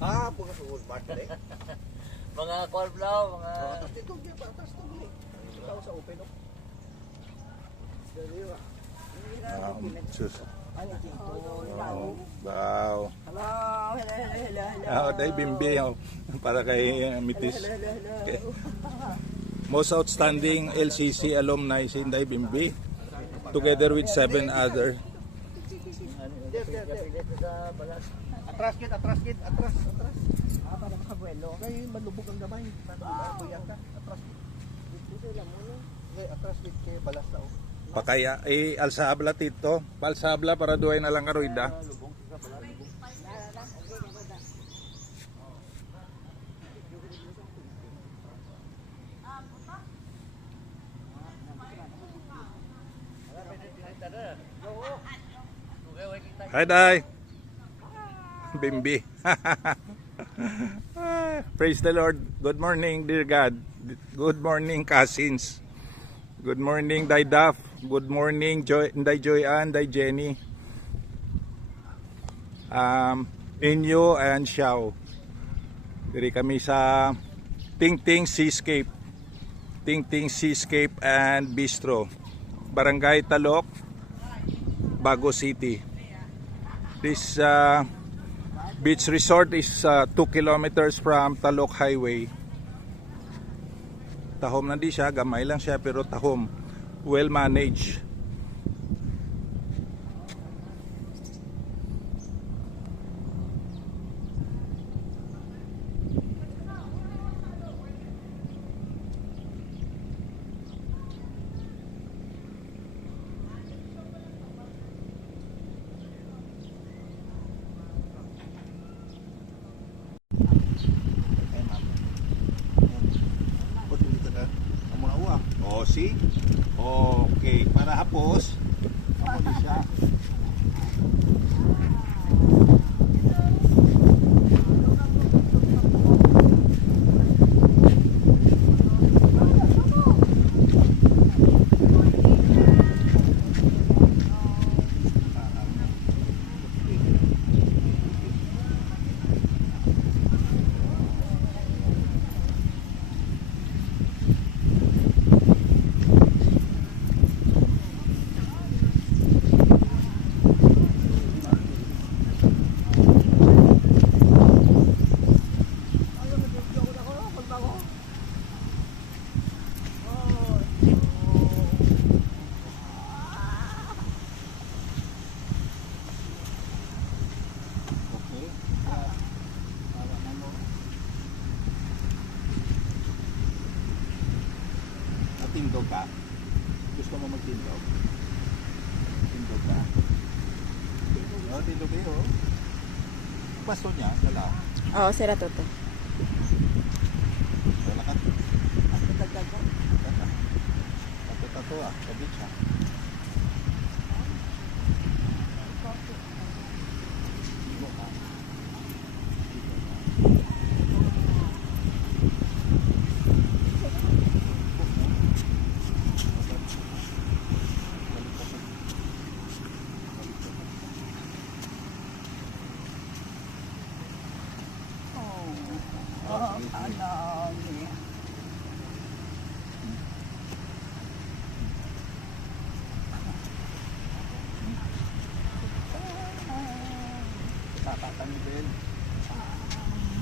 Bukas sa birthday. Mga cornflower, mga... Tapos dito, batas to. Ikaw sa open up. Sus. Wow. Hello. Dahil bimbi para kay Mitis. Most outstanding LCC alumni si Inday Bimbi together with 7 other. Atras kid. Para makabuelo. Kaya malubog ang gamay. Buyang ka. Atras kid. Atras kid kay balas tao. Pakaya alsabla tito, palsabla para duay na lang karuida. Hi Day. Bimbi. Praise the Lord. Good morning, dear God. Good morning, cousins. Good morning, Day Daf. Good morning, Day Joyan, Day Jenny. Inyo and Xiao. Diri kami sa Tingting Seascape. Tingting Seascape and Bistro. Barangay Talok, Bago City. This beach resort is 2 kilometers from Talok Highway. Tahom na di siya, gamay lang siya pero tahom. Well managed. Oh, see? Okay, para hapos. Ako di siya. Tindog ka? Gusto mo magtindog? Tindog ka? Oh, tindog kayo. Pasto niya, dala. Oo, sira to. Dala ka. Tato ah, kabit siya.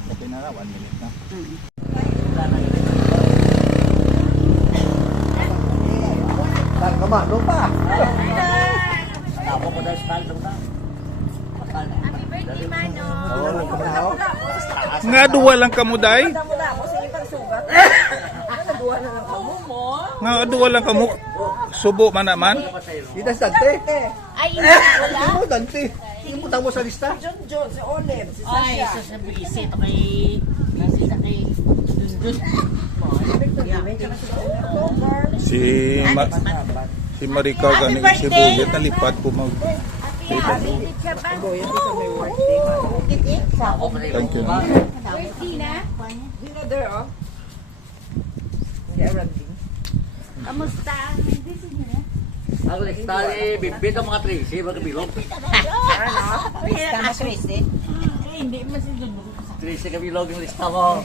Okay na na, 1 minute na. Kamano pa. Ako ko dahil smile doon na. Happy birthday, Mano! Nga duwa lang kamuday? Nga duwa lang kamu. Subo man naman. Ida sa Dante. Ay, hindi wala. Ano Dante? Imutan mo sa lista. John, si Olive, si Ay, Sasha. sa busy ito kay... Nasi na kay... Si Marica ganing sibuyat nalipad ko mag. Happy birthday ka ba? Thank you. Birthday na? Dino there, oh. Si Arandine. Kamusta? This is niya. Ang next time, bibit ang mga Tracy, mga bilog. Ano? Kamusta mo, Tracy? hindi man si Dudu. Tracy kami loging lista mo.